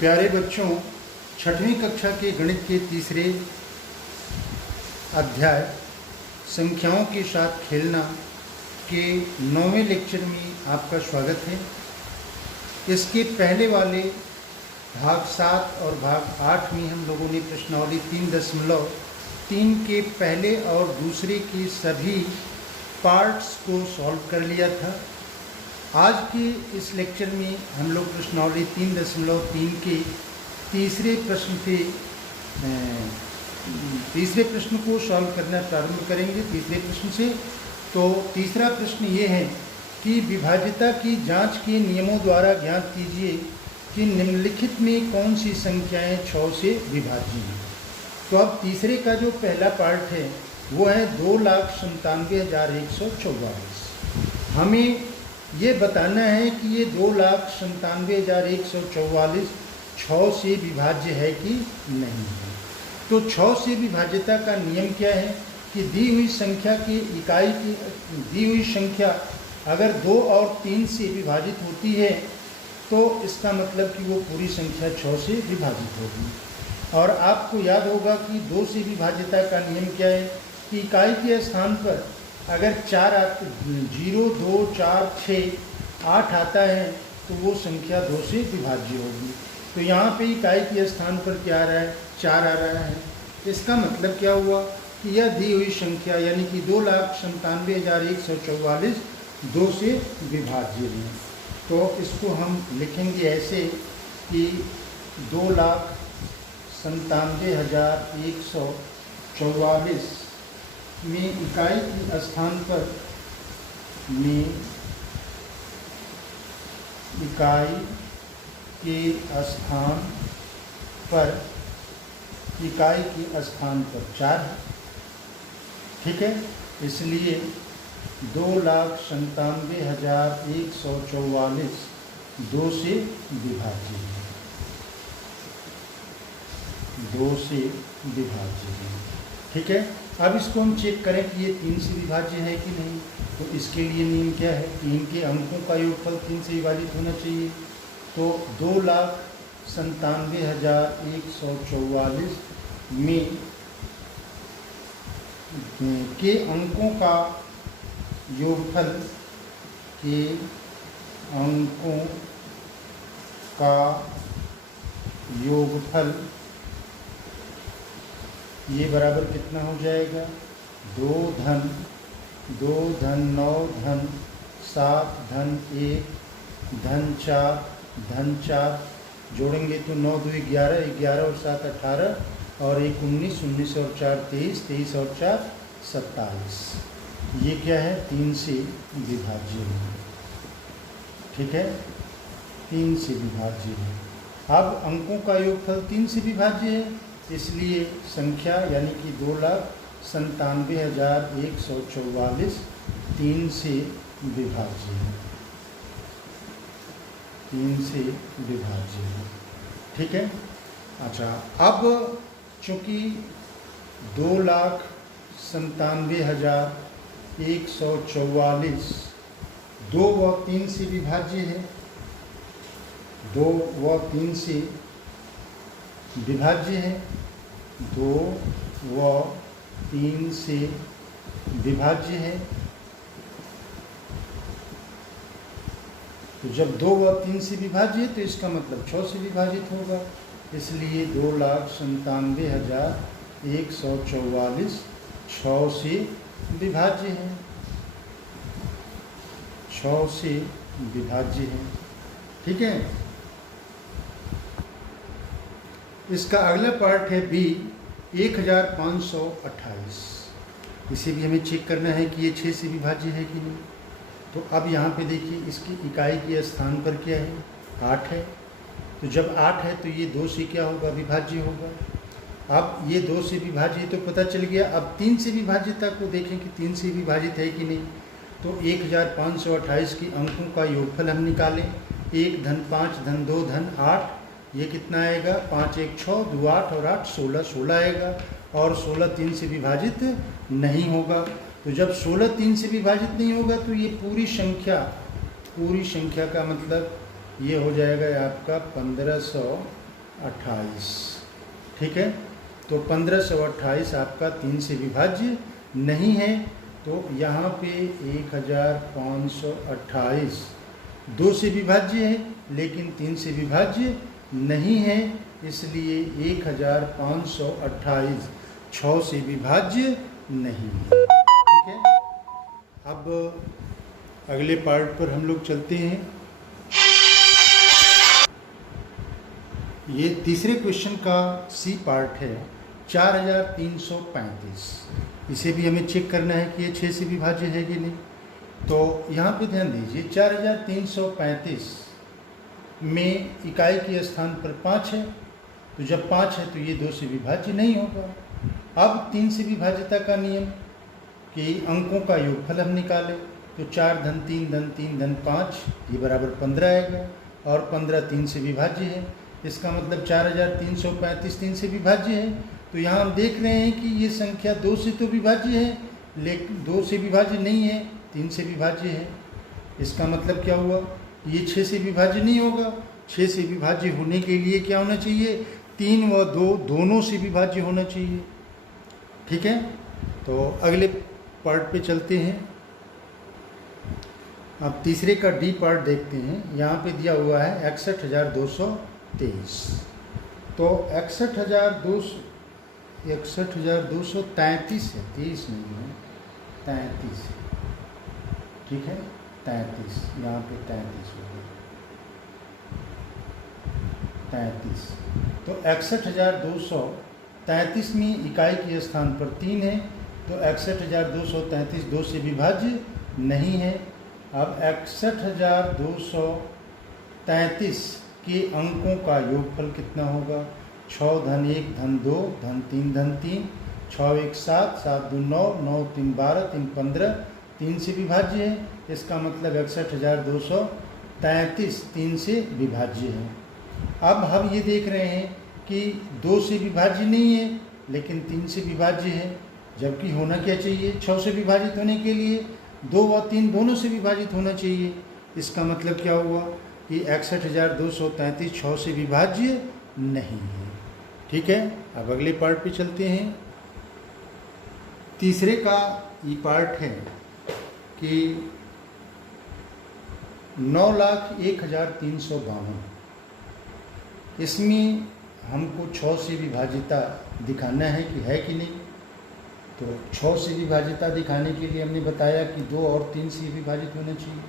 प्यारे बच्चों, छठवीं कक्षा के गणित के तीसरे अध्याय संख्याओं के साथ खेलना के 9वें लेक्चर में आपका स्वागत है। इसके पहले वाले भाग 7 और भाग 8 में हम लोगों ने प्रश्नावली 3.3 के पहले और दूसरे के सभी पार्ट्स को सॉल्व कर लिया था। आज के इस लेक्चर में हम लोग प्रश्नावली 3.3 के तीसरे प्रश्न को सॉल्व करना प्रारंभ करेंगे। तीसरे प्रश्न से तो तीसरा प्रश्न ये है कि विभाज्यता की जांच के नियमों द्वारा ज्ञात कीजिए कि निम्नलिखित में कौन सी संख्याएं 6 से विभाज्य हैं। तो अब तीसरे का जो पहला पार्ट है वो है 2,97,144। हमें ये बताना है कि ये 2,97,144 6 से विभाज्य है कि नहीं है। तो 6 से विभाज्यता का नियम क्या है कि दी हुई संख्या की इकाई की दी हुई संख्या अगर 2 और 3 से विभाजित होती है तो इसका मतलब कि वो पूरी संख्या 6 से विभाजित होगी। और आपको याद होगा कि 2 से विभाज्यता का नियम क्या है कि इकाई के स्थान पर अगर 0, 2, 4, 6, 8 आता है तो वो संख्या 2 से विभाज्य होगी। तो यहाँ पे इकाई के स्थान पर क्या आ रहा है, 4 आ रहा है। इसका मतलब क्या हुआ कि यह दी हुई संख्या यानी कि 2,97,144 2 से विभाज्य है। तो इसको हम लिखेंगे ऐसे कि 2,97,144 में इकाई के स्थान पर इकाई के स्थान पर 4 है। ठीक है, इसलिए 2,97,144 2 से विभाज्य है। 2 से विभाज्य है। ठीक है, अब इसको हम चेक करें कि ये 3 से विभाज्य है कि नहीं। तो इसके लिए नियम क्या है, 3 के अंकों का योगफल 3 से विभाजित होना चाहिए। तो 2,97,144 में के अंकों का योगफल ये बराबर कितना हो जाएगा, 2 धन 2 धन 9 धन 7 धन 1 धन 4 धन 4 जोड़ेंगे तो 9 2 11, 11 और 7 18 और 1 19, 19 और 4 23, 23 और 4 27। ये क्या है, 3 से विभाज्य है। ठीक है, 3 से विभाज्य है। अब अंकों का योगफल 3 से विभाज्य है, इसलिए संख्या यानी कि 2,97,144 3 से विभाज्य है। 3 से विभाज्य है। ठीक है, अच्छा, अब चूँकि 2,97,144 2 व 3 से विभाज्य है, 2 व 3 से विभाज्य है, 2 व 3 से विभाज्य है। तो जब 2 व 3 से विभाज्य है तो इसका मतलब 6 से विभाजित होगा। इसलिए 2,97,144 6 से विभाज्य है। 6 से विभाज्य है। ठीक है, इसका अगला पार्ट है बी 1,528। इसे भी हमें चेक करना है कि ये 6 से विभाज्य है कि नहीं। तो अब यहाँ पे देखिए इसकी इकाई के स्थान पर क्या है, 8 है। तो जब 8 है तो ये 2 से क्या होगा, विभाज्य होगा। अब ये 2 से विभाज्य तो पता चल गया। अब 3 से विभाज्यता को देखें कि 3 से विभाजित है कि नहीं। तो 1,528 के अंकों का योगफल हम निकालें। 1 धन 5 धन 2 धन 8, ये कितना आएगा, 5 1 6 2 8 और 8 16, 16 आएगा। और 16 3 से विभाजित नहीं होगा। तो जब 16 3 से विभाजित नहीं होगा तो ये पूरी संख्या का मतलब ये हो जाएगा आपका 1500 28। ठीक है, तो 1528 आपका 3 से विभाज्य नहीं है। तो यहाँ पे 1528 2 से विभाज्य है लेकिन 3 से विभाज्य नहीं है, इसलिए 1528 6 से विभाज्य नहीं है। ठीक है, अब अगले पार्ट पर हम लोग चलते हैं। ये तीसरे क्वेश्चन का सी पार्ट है, 4335। इसे भी हमें चेक करना है कि ये 6 से विभाज्य है कि नहीं। तो यहाँ पे ध्यान दीजिए, 4335 में इकाई के स्थान पर 5 है, तो जब 5 है तो ये 2 से विभाज्य नहीं होगा। अब 3 से विभाज्यता का नियम कि अंकों का योगफल हम निकालें, तो 4 धन 3 धन 3 धन 5 ये बराबर 15 आएगा, और 15 3 से विभाज्य है। इसका मतलब 4335 3 से विभाज्य है। तो यहाँ हम देख रहे हैं कि ये संख्या 2 से तो विभाज्य है, लेकिन 2 से विभाज्य नहीं है, 3 से विभाज्य है। इसका मतलब क्या हुआ, ये 6 से विभाज्य नहीं होगा। 6 से विभाज्य होने के लिए क्या होना चाहिए, 3 व 2 दोनों से विभाज्य होना चाहिए। ठीक है, तो अगले पार्ट पे चलते हैं। अब तीसरे का डी पार्ट देखते हैं। यहाँ पे दिया हुआ है 61,223। तो 61,233 है, 30 नहीं है, 33। ठीक है, 33, यहाँ पे 33 हो गया, 33। तो 61,233 में इकाई के स्थान पर 3 है, तो 61,233 2 से विभाज्य नहीं है। अब 61,233 के अंकों का योगफल कितना होगा, 6 धन 1 धन 2 धन 3 धन 3, 6 1 7 7 2 9 9 3 12 3 15 3 से विभाज्य है। इसका मतलब 61,233 3 से विभाज्य है। अब हम ये देख रहे हैं कि 2 से विभाज्य नहीं है लेकिन 3 से विभाज्य है, जबकि होना क्या चाहिए, 6 से विभाजित होने के लिए 2 व 3 दोनों से विभाजित होना चाहिए। इसका मतलब क्या हुआ कि 61,233 6 से विभाज्य नहीं है। ठीक है, अब अगले पार्ट पे चलते हैं। तीसरे का ये पार्ट है कि 9,01,352। इसमें हमको 6 से विभाजिता दिखाना है कि है कि नहीं। तो 6 से विभाजिता दिखाने के लिए हमने बताया कि 2 और 3 से विभाजित होना चाहिए।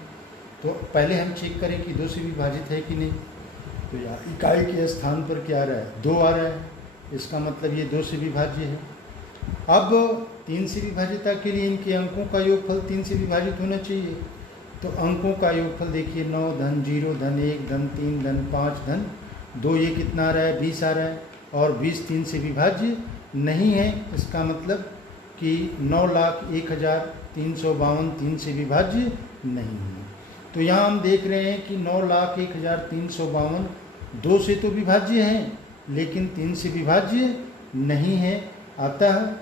तो पहले हम चेक करें कि 2 से विभाजित है कि नहीं। तो यहाँ इकाई के स्थान पर क्या आ रहा है, 2 आ रहा है, इसका मतलब ये 2 से विभाज्य है। अब 3 से विभाजिता के लिए इनके अंकों का योगफल 3 से विभाजित होना चाहिए। तो अंकों का योगफल देखिए, 9 धन 0 धन 1 धन 3 धन 5 धन 2, ये कितना आ रहा है, 20 आ रहा है, और 20 3 से विभाज्य नहीं है। इसका मतलब कि 9,01,352 3 से विभाज्य नहीं है। तो यहाँ हम देख रहे हैं कि 9,01,352 2 से तो विभाज्य है लेकिन 3 से विभाज्य नहीं है। अतः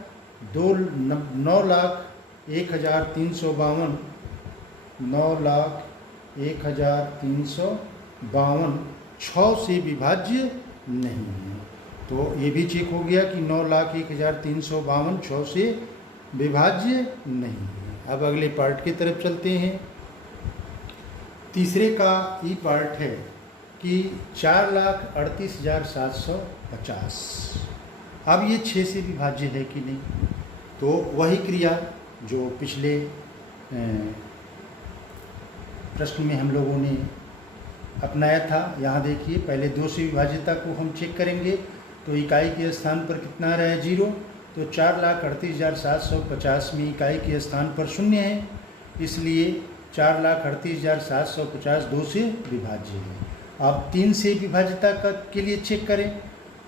9,01,352 9,01,352 6 से विभाज्य नहीं है। तो ये भी चेक हो गया कि 9,01,352 6 से विभाज्य नहीं है। अब अगले पार्ट की तरफ चलते हैं। तीसरे का ई पार्ट है कि 4,38,750। अब ये 6 से विभाज्य है कि नहीं। तो वही क्रिया जो पिछले प्रश्न में हम लोगों ने अपनाया था, यहाँ देखिए, पहले 2 से विभाज्यता को हम चेक करेंगे। तो इकाई के स्थान पर कितना आ रहा है, 0। तो 4,38,750 में इकाई के स्थान पर 0 है, इसलिए 4,38,750 2 से विभाज्य है। अब 3 से विभाज्यता के लिए चेक करें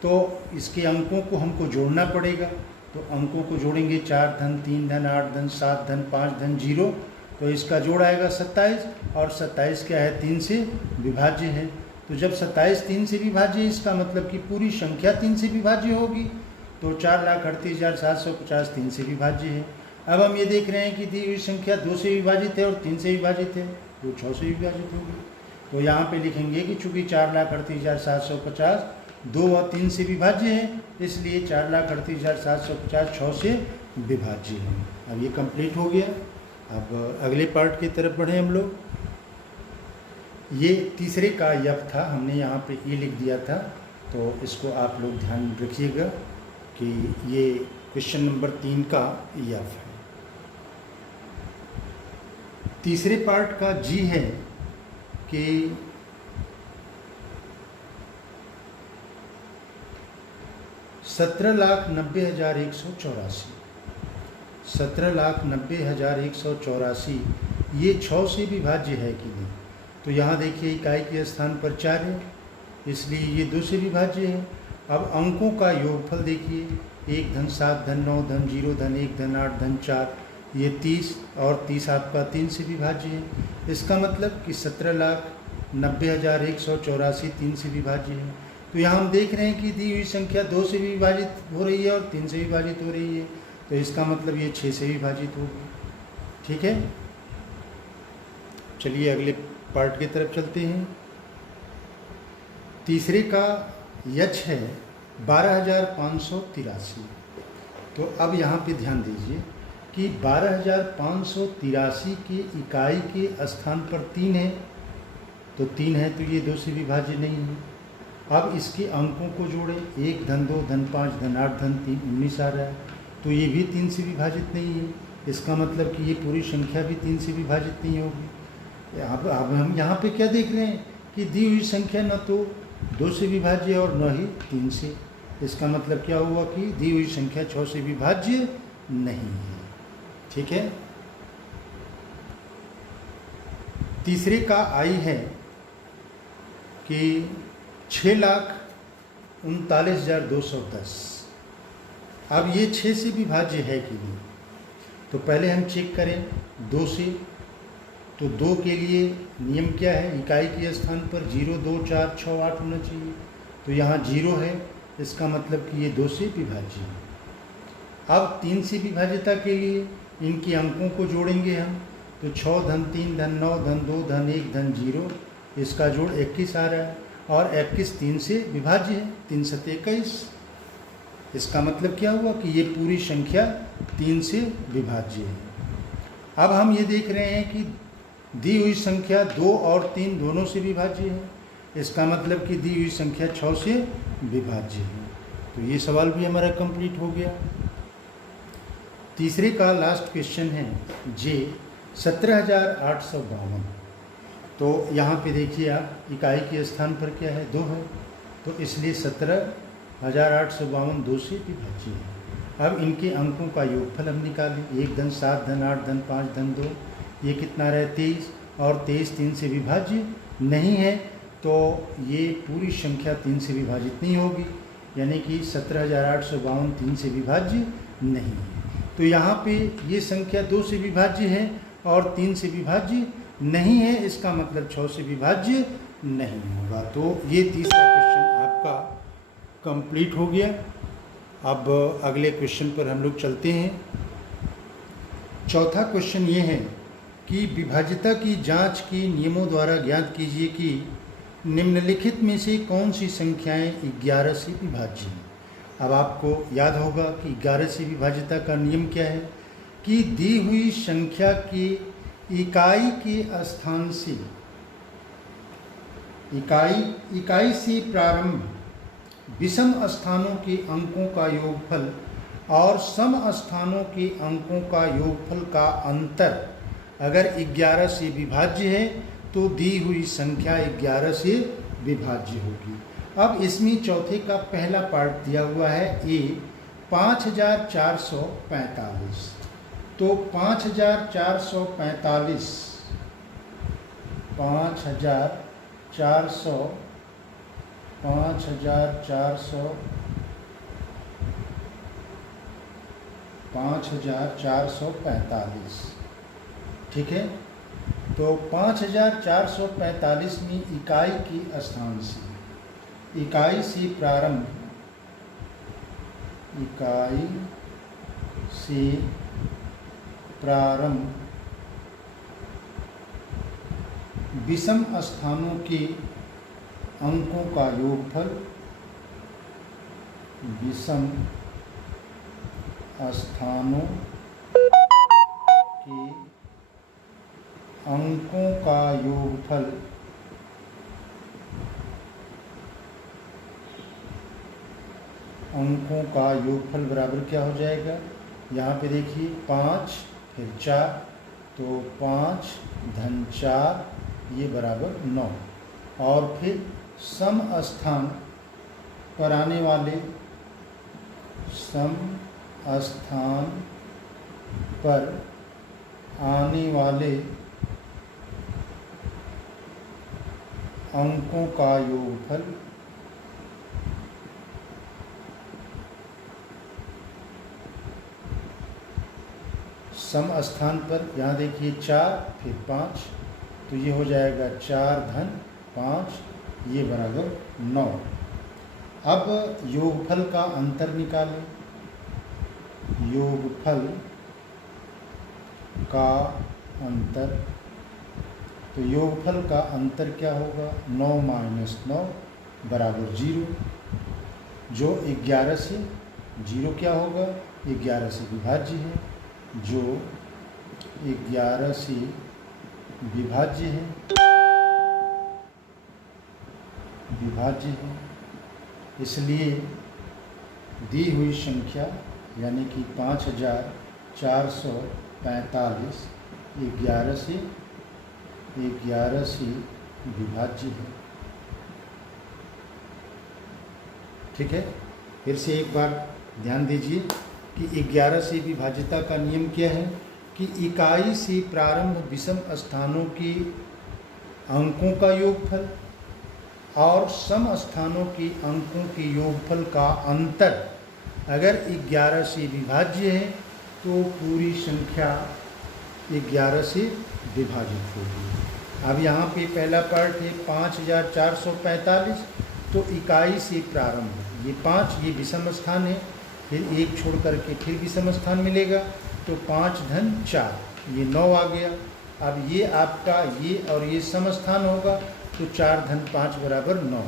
तो इसके अंकों को हमको जोड़ना पड़ेगा। तो अंकों को जोड़ेंगे, 4 धन 3 धन 8 धन 7 धन 5 धन 0, तो इसका जोड़ आएगा 27, और 27 क्या है, 3 से विभाज्य है। तो जब 27 3 से विभाज्य है, इसका मतलब कि पूरी संख्या 3 से विभाज्य होगी। तो 4,38,750 3 से विभाज्य है। अब हम ये देख रहे हैं कि दी हुई संख्या 2 से विभाजित है और 3 से विभाजित है, तो 6 से विभाजित होगी। तो यहाँ पे लिखेंगे कि चूँकि 4,38,750 2 और 3 से विभाज्य है, इसलिए 4,38,750 6 से विभाज्य है। अब ये कंप्लीट हो गया। अब अगले पार्ट की तरफ बढ़े हम लोग। ये तीसरे का यफ था, हमने यहाँ पे ई लिख दिया था, तो इसको आप लोग ध्यान रखिएगा कि ये क्वेश्चन नंबर 3 का यफ है। तीसरे पार्ट का जी है कि 17,90,184 17,90,184 ये 6 से विभाज्य है कि नहीं। तो यहाँ देखिए इकाई के स्थान पर 4 है, इसलिए ये 2 से विभाज्य है। अब अंकों का योगफल देखिए, 1 धन 7 धन 9 धन 0 धन 1 धन 8 धन 4, ये 30 और 30 आपका 3 से विभाज्य है। इसका मतलब कि 17,90,184 3 से विभाज्य है। तो यहाँ हम देख रहे हैं कि दी हुई संख्या 2 से भी विभाजित हो रही है और 3 से विभाजित हो रही है, तो इसका मतलब ये 6 से विभाजित होगी। ठीक है, चलिए अगले पार्ट की तरफ चलते हैं। तीसरे का यच है 12,583। तो अब यहाँ पे ध्यान दीजिए कि 12,583 के इकाई के स्थान पर 3 है, तो 3 है तो ये 2 से विभाज्य नहीं है। अब इसके अंकों को जोड़े, 1 धन 2 धन 5 धन 8 धन 3 19 आ रहा है, तो ये भी 3 से विभाजित नहीं है। इसका मतलब कि ये पूरी संख्या भी 3 से विभाजित नहीं होगी। अब हम यहाँ पे क्या देख रहे हैं कि दी हुई संख्या न तो 2 से विभाज्य और न ही 3 से। इसका मतलब क्या हुआ कि दी हुई संख्या 6 से विभाज्य नहीं है। ठीक है, तीसरे का आई है कि 6,39,210। अब ये 6 से विभाज्य है कि नहीं, तो पहले हम चेक करें 2 से। तो 2 के लिए नियम क्या है, इकाई के स्थान पर 0 2 4 6 8 होना चाहिए, तो यहाँ 0 है, इसका मतलब कि ये 2 से विभाज्य है। अब 3 से विभाज्यता के लिए इनके अंकों को जोड़ेंगे हम, तो 6 धन 3 धन 9 धन 2 धन 1 धन 0, इसका जोड़ 21 आ रहा है, और 21 3 से विभाज्य है, 3 7 21। इसका मतलब क्या हुआ कि ये पूरी संख्या 3 से विभाज्य है। अब हम ये देख रहे हैं कि दी हुई संख्या 2 और 3 दोनों से विभाज्य है, इसका मतलब कि दी हुई संख्या 6 से विभाज्य है। तो ये सवाल भी हमारा कंप्लीट हो गया। तीसरे का लास्ट क्वेश्चन है जे 17,852। तो यहाँ पे देखिए आप, इकाई के स्थान पर क्या है, 2 है, तो इसलिए 17,852 2 से विभाज्य है। अब इनके अंकों का योगफल हम निकालें, 1 धन 7 धन 8 धन 5 धन 2, ये कितना रहे 23, और 23 3 से विभाज्य नहीं है, तो ये पूरी संख्या 3 से विभाजित नहीं होगी, यानी कि 17,852 3 से विभाज्य नहीं है। तो यहाँ पे ये संख्या 2 से विभाज्य है और 3 से विभाज्य नहीं है, इसका मतलब 6 से विभाज्य नहीं होगा। तो ये तीसरा क्वेश्चन आपका कंप्लीट हो गया। अब अगले क्वेश्चन पर हम लोग चलते हैं। चौथा क्वेश्चन ये है कि विभाज्यता की जांच के नियमों द्वारा ज्ञात कीजिए कि निम्नलिखित में से कौन सी संख्याएं 11 से विभाज्य हैं। अब आपको याद होगा कि 11 से विभाज्यता का नियम क्या है कि दी हुई संख्या के इकाई के स्थान से इकाई से प्रारंभ विषम स्थानों के अंकों का योगफल और सम स्थानों के अंकों का योगफल का अंतर अगर 11 से विभाज्य है तो दी हुई संख्या 11 से विभाज्य होगी। अब इसमें चौथे का पहला पार्ट दिया हुआ है ए 5,445। तो 5,445 5,445, ठीक है। तो 5,445 में इकाई के स्थान से, इकाई से प्रारंभ विषम स्थानों के अंकों का योगफल विषम स्थानों के अंकों का योगफल बराबर क्या हो जाएगा। यहाँ पे देखिए 5 फिर 4, तो 5 धन 4 ये बराबर 9। और फिर सम स्थान पर आने वाले अंकों का योगफल सम स्थान पर, यहाँ देखिए 4 फिर 5, तो ये हो जाएगा 4 धन 5 ये बराबर 9। अब योगफल का अंतर निकालें। योगफल का अंतर, तो योगफल का अंतर क्या होगा, 9 माइनस 9 बराबर 0। जो 11 से 0 क्या होगा, 11 से विभाज्य है, जो 11 से विभाज्य है, इसलिए दी हुई संख्या यानी कि 5445 11 से विभाज्य है। ठीक है, फिर से एक बार ध्यान दीजिए कि 11 से विभाज्यता का नियम क्या है कि इकाई से प्रारंभ विषम स्थानों के अंकों का योगफल और सम स्थानों के अंकों के योगफल का अंतर अगर 11 से विभाज्य है तो पूरी संख्या 11 से विभाजित होगी। अब यहाँ पे पहला पार्ट है 5445, तो इकाई से प्रारंभ, ये 5 ये विषम स्थान है, फिर 1 छोड़ करके फिर विषम स्थान मिलेगा, तो 5 धन 4 ये 9 आ गया। अब ये आपका ये और ये सम स्थान होगा, तो 4 धन 5 बराबर 9।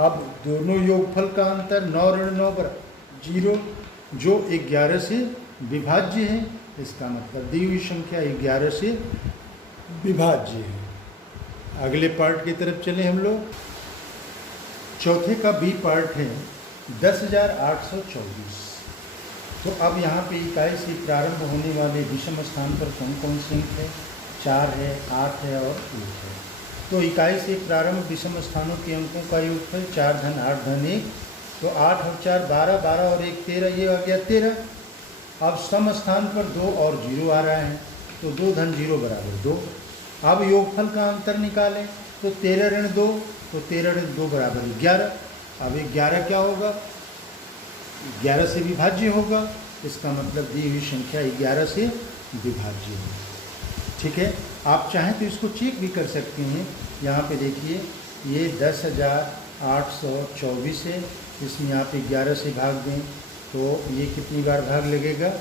अब दोनों योगफल का अंतर 9 ऋण 9 बराबर 0, जो 11 से विभाज्य है। इसका मतलब दी हुई संख्या 11 से विभाज्य है। अगले पार्ट की तरफ चले हम लोग। चौथे का बी पार्ट है 10,824। तो अब यहाँ पे इकाई से प्रारंभ होने वाले विषम स्थान पर कौन कौन से अंक है, 4 है, 8 है और 1 है। तो इकाई से प्रारंभ विषम स्थानों के अंकों का योगफल 4 धन 8 धन 1, तो 8 और 4 12, 12 और 1 13, ये आ गया 13। अब सम स्थान पर 2 और 0 आ रहा है, तो 2 धन 0 बराबर 2। अब योगफल का अंतर निकालें, तो 13 ऋण 2, तो 13 ऋण 2 बराबर 11। अब 11 क्या होगा, 11 से विभाज्य होगा, इसका मतलब दी हुई संख्या 11 से विभाज्य है। ठीक है, आप चाहें तो इसको चेक भी कर सकते हैं। यहाँ पे देखिए ये 10,824 है, इसमें आप 11 से भाग दें तो ये कितनी बार भाग लगेगा,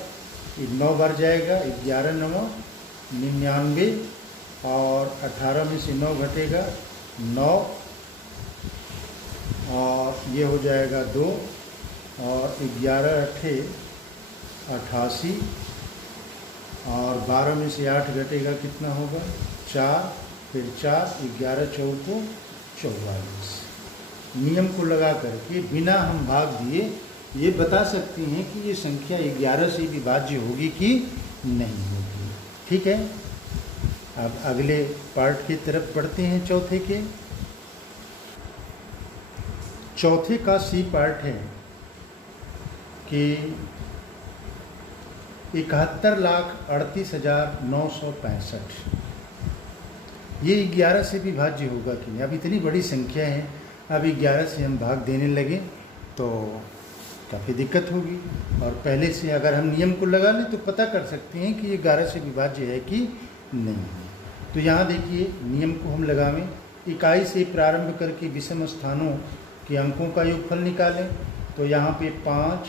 9 बार जाएगा, 11 9 99, और 18 में से 9 घटेगा 9, और ये हो जाएगा 2, और 11 8 88, और 12 में से 8 घटेगा कितना होगा 4, फिर 4 11 4 44। नियम को लगा करके बिना हम भाग दिए ये बता सकते हैं कि ये संख्या 11 से विभाज्य होगी कि नहीं होगी। ठीक है, अब अगले पार्ट की तरफ बढ़ते हैं। चौथे का सी पार्ट है कि 71,38,965 ये 11 से विभाज्य होगा कि नहीं। अब इतनी बड़ी संख्या है, अब 11 से हम भाग देने लगे तो काफ़ी दिक्कत होगी, और पहले से अगर हम नियम को लगा लें तो पता कर सकते हैं कि ये 11 से विभाज्य है कि नहीं है। तो यहाँ देखिए नियम को हम लगावें, इकाई से प्रारंभ करके विषम स्थानों के अंकों का योगफल निकालें। तो यहाँ पे 5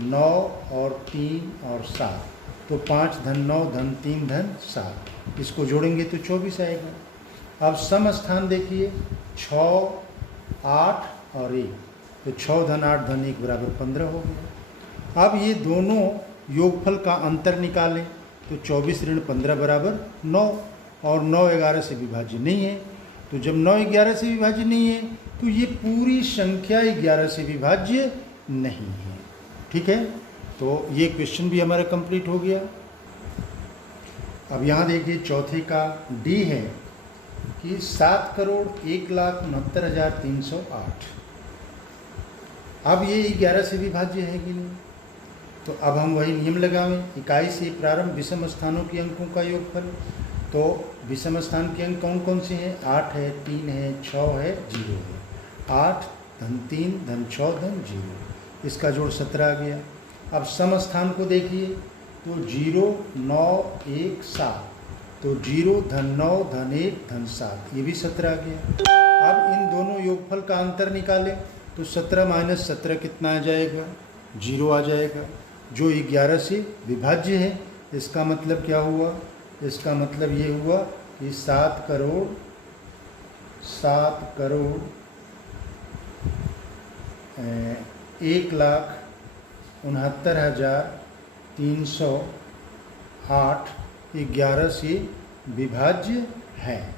9 और 3 और 7, तो 5 धन 9 धन 3 धन 7, इसको जोड़ेंगे तो 24 आएगा। अब सम स्थान देखिए 6 8 और 1, तो 6 धन 8 धन 1 बराबर 15 हो गया। अब ये दोनों योगफल का अंतर निकालें तो 24 ऋण 15 बराबर 9, और 9 11 से विभाज्य नहीं है। तो जब 9 11 से विभाज्य नहीं है तो ये पूरी संख्या 11 से विभाज्य नहीं है। ठीक है, तो ये क्वेश्चन भी हमारा कंप्लीट हो गया। अब यहाँ देखिए चौथे का डी है कि 7,01,69,308। अब ये 11 से विभाज्य है कि नहीं, तो अब हम वही नियम लगावें। इकाई से प्रारंभ विषम स्थानों के अंकों का योगफल। तो विषम स्थान के अंक कौन कौन से हैं? 8 है, 3 है, 6 है, 0 है। 8 धन 3 धन 6 धन 0, इसका जोड़ 17 आ गया। अब सम स्थान को देखिए तो 0 9 1 7, तो 0 धन 9 धन 1 धन 7, ये भी 17 आ गया। अब इन दोनों योगफल का अंतर निकालें तो 17 माइनस 17 कितना आ जाएगा? 0 आ जाएगा, जो 11 से विभाज्य है। इसका मतलब क्या हुआ? इसका मतलब ये हुआ कि 7,69,308 11 से विभाज्य है।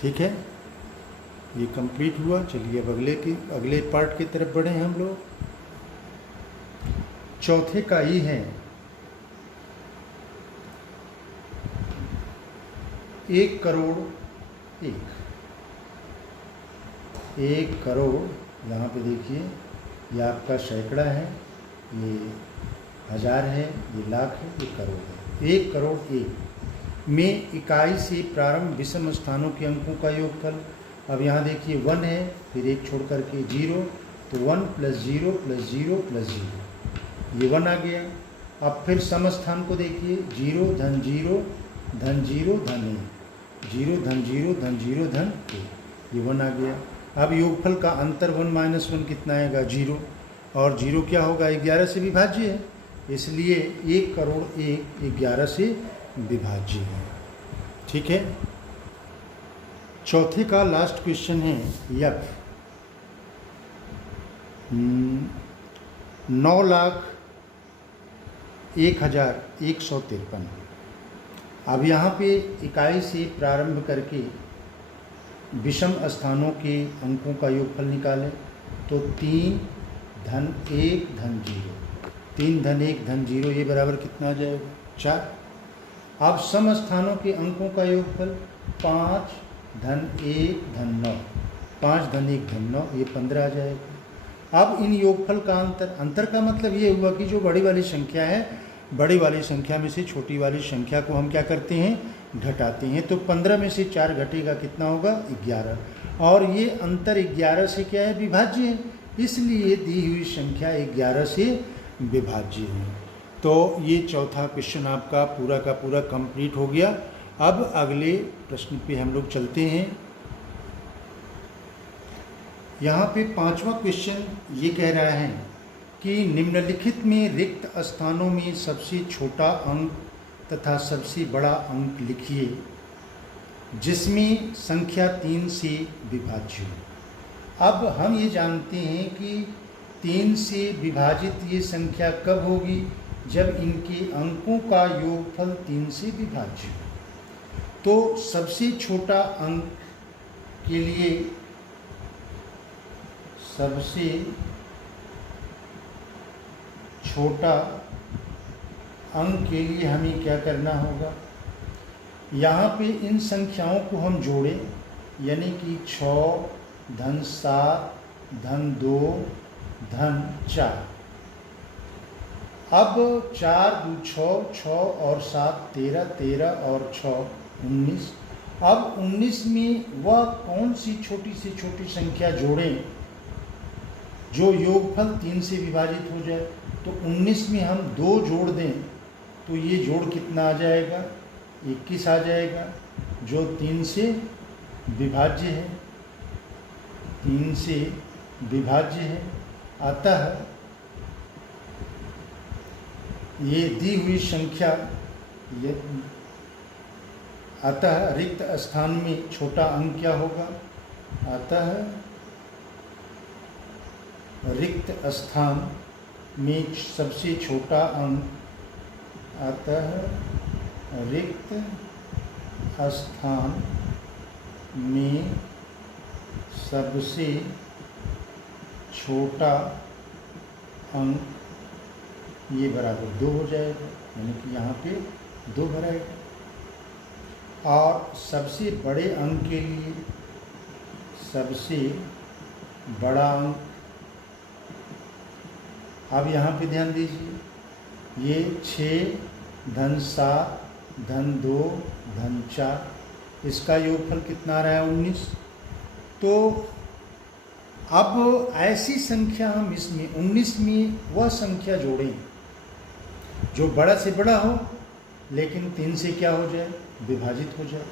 ठीक है, ये कंप्लीट हुआ। चलिए अब अगले पार्ट की तरफ बढ़े हम लोग। चौथे का ई है 1 करोड़ 1। 1 करोड़, यहाँ पे देखिए ये आपका सैकड़ा है, ये हज़ार है, ये लाख है, ये करोड़ है। 1 करोड़ 1 में इकाई से प्रारंभ विषम स्थानों के अंकों का योगफल। अब यहाँ देखिए 1 है, फिर 1 छोड़ करके 0, तो 1 + 0 + 0 + 0, ये 1 आ गया। अब फिर सम स्थान को देखिए 0 धन 0 धन 0 धन 1, 0 धन 0 धन 0 धन 1, ये 1 आ गया। अब योगफल का अंतर 1 - 1 कितना आएगा? 0, और 0 क्या होगा? 11 से विभाज्य है, इसलिए 1 करोड़ 1 11 से विभाज्य है। ठीक है, चौथे का लास्ट क्वेश्चन है यफ 9,01,153। अब यहाँ पे इकाई से प्रारंभ करके विषम स्थानों के अंकों का योगफल निकालें तो 3 धन 1 धन 0, 3 धन 1 धन 0, ये बराबर कितना आ जाएगा? 4। अब सम स्थानों के अंकों का योगफल 5 धन 1 धन 9, 5 धन 1 धन 9, ये 15 आ जाएगा। अब इन योगफल का अंतर का मतलब ये हुआ कि जो बड़ी वाली संख्या है, बड़ी वाली संख्या में से छोटी वाली संख्या को हम क्या करते हैं? घटाते हैं। तो 15 में से 4 घटेगा, कितना होगा? 11। और ये अंतर 11 से क्या है? विभाज्य है, इसलिए दी हुई संख्या 11 से विभाज्य है। तो ये चौथा क्वेश्चन आपका पूरा का पूरा कंप्लीट हो गया। अब अगले प्रश्न पे हम लोग चलते हैं। यहाँ पे 5वां क्वेश्चन ये कह रहा है कि निम्नलिखित में रिक्त स्थानों में सबसे छोटा अंक तथा सबसे बड़ा अंक लिखिए जिसमें संख्या 3 से विभाज्य हो। अब हम ये जानते हैं कि 3 से विभाजित ये संख्या कब होगी? जब इनके अंकों का योगफल 3 से विभाज्य हो। तो सबसे छोटा अंक के लिए सबसे छोटा अंक के लिए हमें क्या करना होगा? यहाँ पे इन संख्याओं को हम जोड़ें, यानी कि 6 धन 7 धन 2 धन 4। अब 4 2 6, 6 और 7 13, 13 और 6 19। अब 19 में वह कौन सी छोटी से छोटी संख्या जोड़ें जो योगफल 3 से विभाजित हो जाए? तो 19 में हम 2 जोड़ दें तो ये जोड़ कितना आ जाएगा? 21 आ जाएगा, जो 3 से विभाज्य है, 3 से विभाज्य है। अतः ये दी हुई संख्या, अतः रिक्त स्थान में छोटा अंक क्या होगा? अतः रिक्त स्थान में सबसे छोटा अंक, अतः रिक्त स्थान में सबसे छोटा अंक ये बराबर 2 हो जाएगा, यानी कि यहाँ पे 2 भराएगा। और सबसे बड़े अंक के लिए सबसे बड़ा अंक, अब यहाँ पे ध्यान दीजिए, ये 6 धन 7 धन 2 धन 4, इसका योगफल कितना आ रहा है 19। तो अब ऐसी संख्या हम इसमें 19 में वह संख्या जोड़ें जो बड़ा से बड़ा हो लेकिन 3 से क्या हो जाए, विभाजित हो जाए।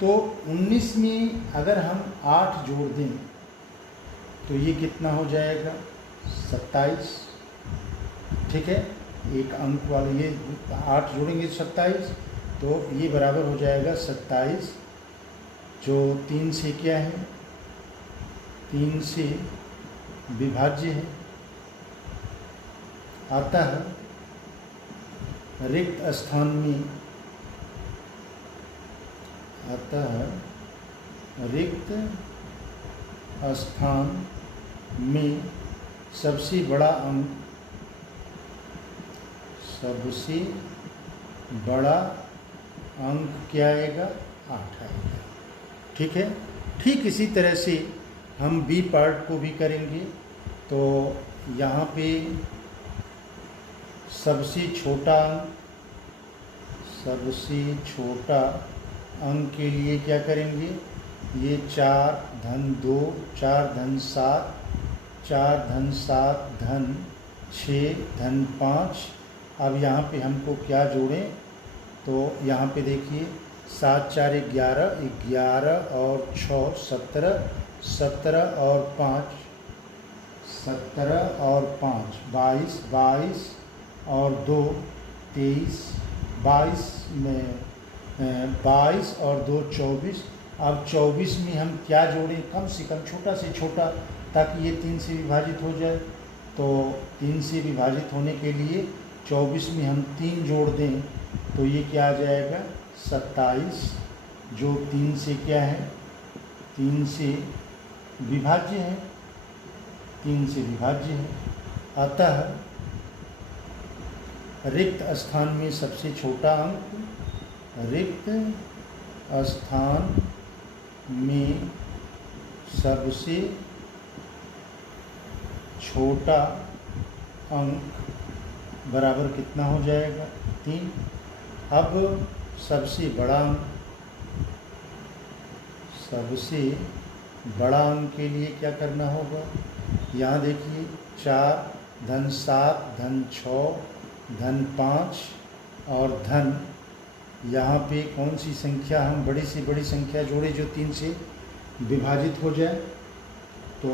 तो 19 में अगर हम 8 जोड़ दें तो ये कितना हो जाएगा 27, ठीक है। एक अंक वाले ये 8 जोड़ेंगे 27, तो ये बराबर हो जाएगा 27, जो 3 से क्या है, 3 से विभाज्य है। अतः रिक्त स्थान में, अतः रिक्त स्थान में सबसे बड़ा अंक, सबसे बड़ा अंक क्या आएगा, 8 आएगा, ठीक है। ठीक इसी तरह से हम बी पार्ट को भी करेंगे। तो यहाँ पे सबसे छोटा अंक, सबसे छोटा अंक के लिए क्या करेंगे, ये 4 धन 2 4 धन 7 4 धन 7 धन 6 धन 5। अब यहाँ पे हमको क्या जोड़ें, तो यहाँ पे देखिए 7 4 11, 11 और 6 17, 17 और 5 17 और 5 22, 22 और 2 23, 22 में 22 और 2 24। अब 24 में हम क्या जोड़ें, कम से कम छोटा से छोटा, ताकि ये 3 से विभाजित हो जाए। तो 3 से विभाजित होने के लिए 24 में हम 3 जोड़ दें तो ये क्या आ जाएगा 27, जो 3 से क्या है, 3 से विभाज्य है, 3 से विभाज्य है। अतः रिक्त स्थान में सबसे छोटा अंक, रिक्त स्थान में सबसे छोटा अंक बराबर कितना हो जाएगा 3। अब सबसे बड़ा अंक, सबसे बड़ा अंक के लिए क्या करना होगा, यहाँ देखिए 4 धन 7 धन 6 धन 5 और धन, यहाँ पे कौन सी संख्या हम बड़ी से बड़ी संख्या जोड़े जो 3 से विभाजित हो जाए। तो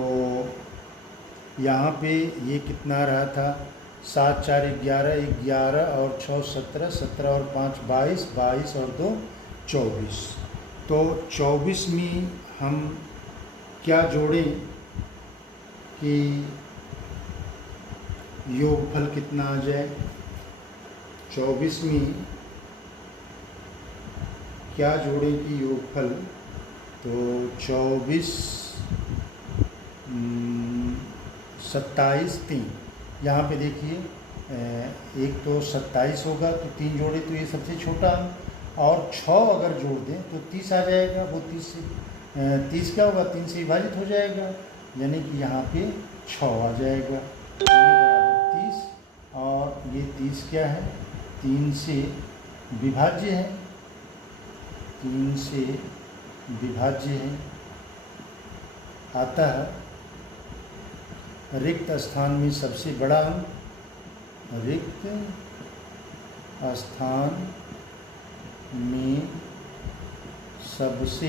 यहाँ पे ये कितना रहा था, 7 4 11, 11 और 6 17, 17 और 5 22, 22 और 2 24। तो 24 में हम क्या जोड़ें कि योगफल कितना आ जाए, 24 में क्या जोड़ें कि योगफल, तो 24 27 3, यहाँ पे देखिए एक तो 27 होगा तो 3 जोड़े तो ये सबसे छोटा अंक, और 6 अगर जोड़ दें तो 30 आ जाएगा। वो 30 से 30 क्या होगा, 3 से विभाजित हो जाएगा, यानी कि यहाँ पे 6 आ जाएगा। ये बराबर 30, और ये 30 क्या है, 3 से विभाज्य है, 3 से विभाज्य है। अतः रिक्त स्थान में सबसे बड़ा अंक, रिक्त स्थान में सबसे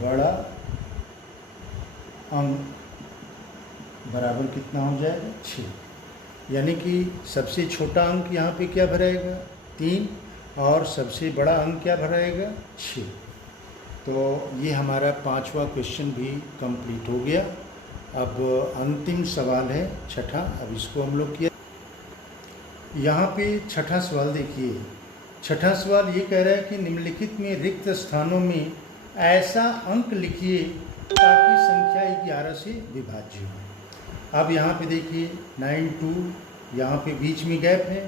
बड़ा अंक बराबर कितना हो जाएगा 6, यानी कि सबसे छोटा अंक यहाँ पे क्या भराएगा 3, और सबसे बड़ा अंक क्या भराएगा 6। तो तो ये हमारा 5वां क्वेश्चन भी कंप्लीट हो गया। अब अंतिम सवाल है छठा, अब इसको हम लोग किया। यहाँ पे छठा सवाल देखिए। छठा सवाल ये कह रहा है कि निम्नलिखित में रिक्त स्थानों में ऐसा अंक लिखिए ताकि संख्या 11 से विभाज्य हो। अब यहाँ पे देखिए 9 2, यहाँ पे बीच में गैप है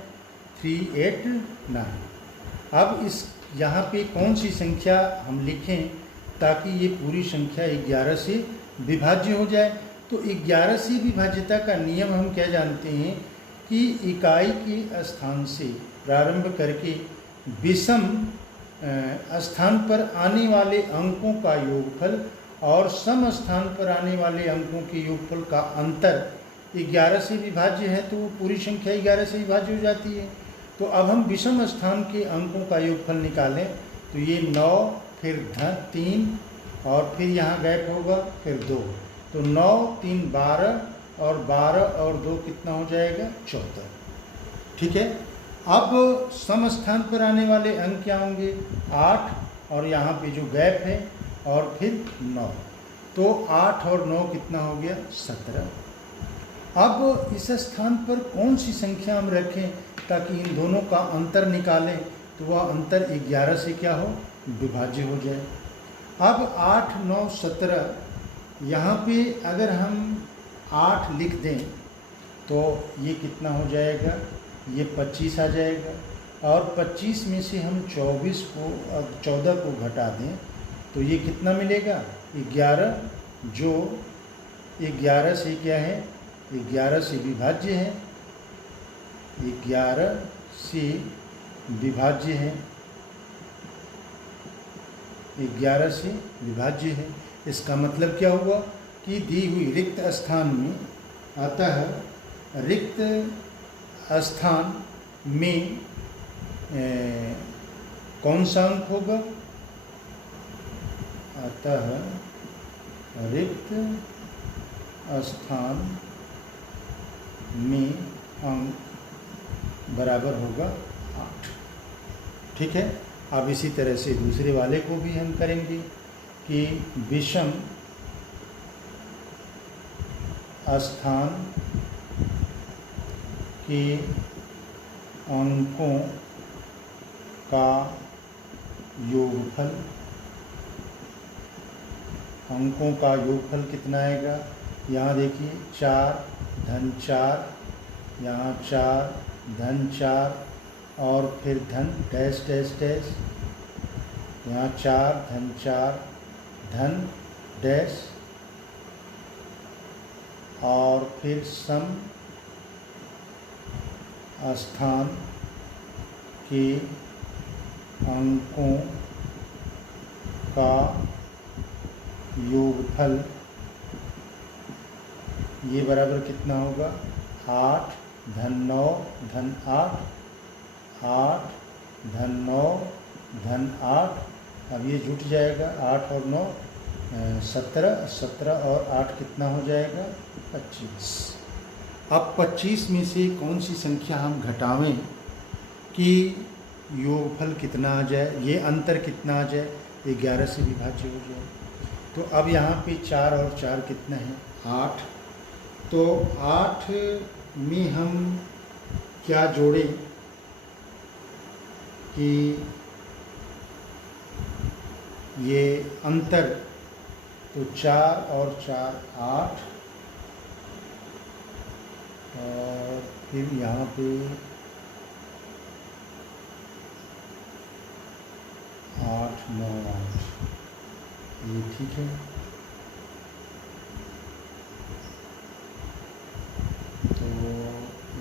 3 8 9। अब इस यहाँ पे कौन सी संख्या हम लिखें ताकि ये पूरी संख्या 11 से विभाज्य हो जाए। तो 11 से विभाज्यता का नियम हम क्या जानते हैं कि इकाई के स्थान से प्रारंभ करके विषम स्थान पर आने वाले अंकों का योगफल और सम स्थान पर आने वाले अंकों के योगफल का अंतर 11 से विभाज्य है, तो वो पूरी संख्या 11 से विभाज्य हो जाती है। तो अब हम विषम स्थान के अंकों का योगफल निकालें तो ये 9 फिर 3 और फिर यहाँ गैप होगा फिर 2, तो 9 3 12 और 12 और 2 कितना हो जाएगा 14। ठीक है। अब सम स्थान पर आने वाले अंक क्या होंगे 8 और यहाँ पे जो गैप है और फिर 9, तो 8 और 9 कितना हो गया 17। अब इस स्थान पर कौन सी संख्या हम रखें ताकि इन दोनों का अंतर निकालें तो वह अंतर 11 से क्या हो विभाज्य हो जाए। अब 8 9 17, यहाँ पे अगर हम 8 लिख दें तो ये कितना हो जाएगा, ये 25 आ जाएगा। और 25 में से हम 14 को घटा दें तो ये कितना मिलेगा 11, जो 11 से क्या है 11 से विभाज्य है, 11 से विभाज्य है, 11 से विभाज्य है। इसका मतलब क्या हुआ कि दी हुई रिक्त स्थान में, अतः रिक्त स्थान में कौन सा अंक होगा, अतः रिक्त स्थान में अंक बराबर होगा 8। ठीक है। अब इसी तरह से दूसरे वाले को भी हम करेंगे कि विषम स्थान के अंकों का योगफल, अंकों का योगफल कितना आएगा, यहाँ देखिए 4 धन 4, यहाँ 4 धन 4 और फिर धन डैश डैश डैश, यहाँ 4 धन 4 धन डैश और फिर सम स्थान के अंकों का योगफल, ये बराबर कितना होगा 8 धन 9 धन 8, 8 धन 9 धन 8। अब ये जुट जाएगा 8 और 9 17, 17 और 8 कितना हो जाएगा 25। अब 25 में से कौन सी संख्या हम घटावें कि योगफल कितना आ जाए, ये अंतर कितना आ जाए, 11 से विभाज्य हो जाए। तो अब यहाँ पे 4 और 4 कितना है 8, तो 8 में हम क्या जोड़ें कि ये अंतर, तो 4 और 4 8 और फिर यहाँ पे 8 9 8, ये ठीक है। तो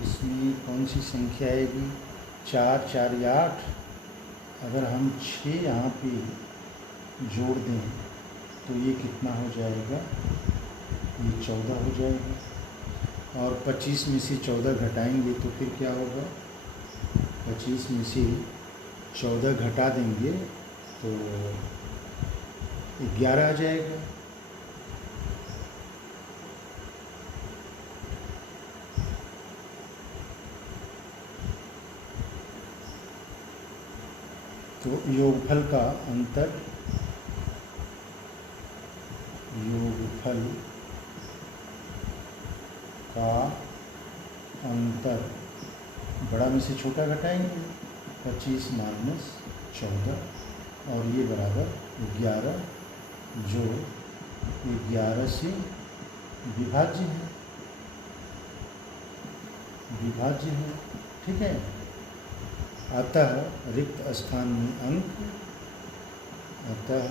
इसमें कौन सी संख्या आएगी 4 4 या 8, अगर हम 6 यहाँ पे जोड़ दें तो ये कितना हो जाएगा, ये 14 हो जाएगा। और 25 में से 14 घटाएंगे तो फिर क्या होगा, 25 में से 14 घटा देंगे तो 11 आ जाएगा। तो योगफल का अंतर योगफल का अंतर बड़ा में से छोटा घटाएंगे, 25 माइनस 14 और ये बराबर 11, जो 11 से विभाज्य है, ठीक है। अतः रिक्त स्थान में अंक, अतः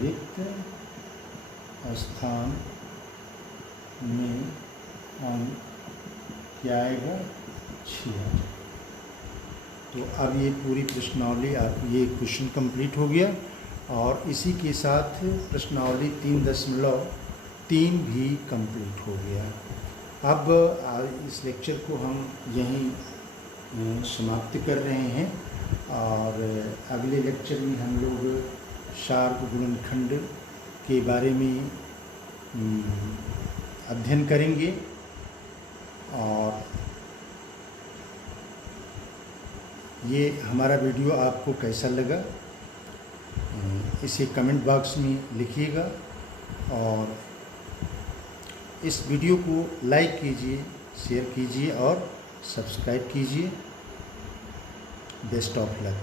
रिक्त स्थान में अंक क्या आएगा, 6। तो अब ये पूरी प्रश्नावली, आप ये क्वेश्चन कंप्लीट हो गया और इसी के साथ प्रश्नावली 3.3 भी कंप्लीट हो गया। अब इस लेक्चर को हम यहीं समाप्त कर रहे हैं और अगले लेक्चर में हम लोग शार्क गुणनखंड के बारे में अध्ययन करेंगे। और ये हमारा वीडियो आपको कैसा लगा इसे कमेंट बॉक्स में लिखिएगा और इस वीडियो को लाइक कीजिए, शेयर कीजिए और सब्सक्राइब कीजिए। Best of luck.